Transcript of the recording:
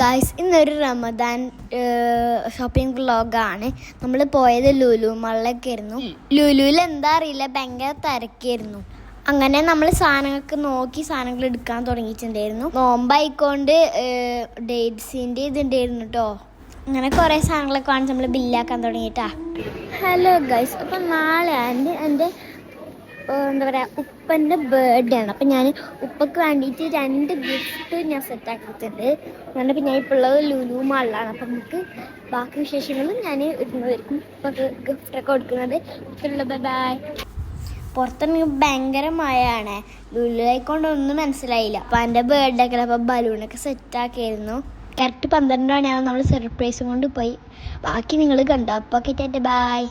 Guys, ഇന്നൊരു Ramadan shopping വ്ളോഗാണ്. നമ്മൾ പോയത് ലുലു മാളിലൊക്കെ ആയിരുന്നു. ലുലുവിൽ എന്താ അറിയില്ല, ഭയങ്കര തിരക്കായിരുന്നു. അങ്ങനെ നമ്മൾ സാധനങ്ങൾക്ക് നോക്കി സാധനങ്ങൾ എടുക്കാൻ തുടങ്ങിയിട്ടുണ്ടായിരുന്നു. നോമ്പായിക്കൊണ്ട് ഡേറ്റ്സിൻ്റെ ഇതുണ്ടായിരുന്നു കേട്ടോ. അങ്ങനെ കുറേ സാധനങ്ങളൊക്കെ വാങ്ങിച്ച് നമ്മൾ ബില്ലാക്കാൻ തുടങ്ങിയിട്ടാ. ഹലോ ഗൈസ്, അപ്പം നാളെ എൻ്റെ എന്താ പറയുക, ഉപ്പൻ്റെ ബർത്ത്ഡേ ആണ്. അപ്പം ഞാൻ ഉപ്പക്ക് വേണ്ടിയിട്ട് 2 ഗിഫ്റ്റ് ഞാൻ സെറ്റാക്കിയിട്ടുണ്ട്. അങ്ങനെ പിന്നെ ഞാൻ ഇപ്പോൾ ഉള്ളത് ലുലു മാളിലാണ്. അപ്പം നമുക്ക് ബാക്കി വിശേഷങ്ങളും ഞാൻ ഇടുന്നതായിരിക്കും. ഉപ്പക്ക് ഗിഫ്റ്റൊക്കെ കൊടുക്കുന്നത്. ബൈ. പുറത്തുനിന്ന് ഭയങ്കര മഴയാണ്. ലുലു ആയിക്കൊണ്ടൊന്നും മനസ്സിലായില്ല. അപ്പം എൻ്റെ ബർത്ത്ഡേ ഒക്കെ അപ്പം ബലൂണൊക്കെ സെറ്റാക്കിയായിരുന്നു. കറക്റ്റ് 12 മണിയാകുമ്പോൾ നമ്മൾ സർപ്രൈസും കൊണ്ട് പോയി. ബാക്കി നിങ്ങൾ കണ്ടോ? അപ്പോൾ ബൈ.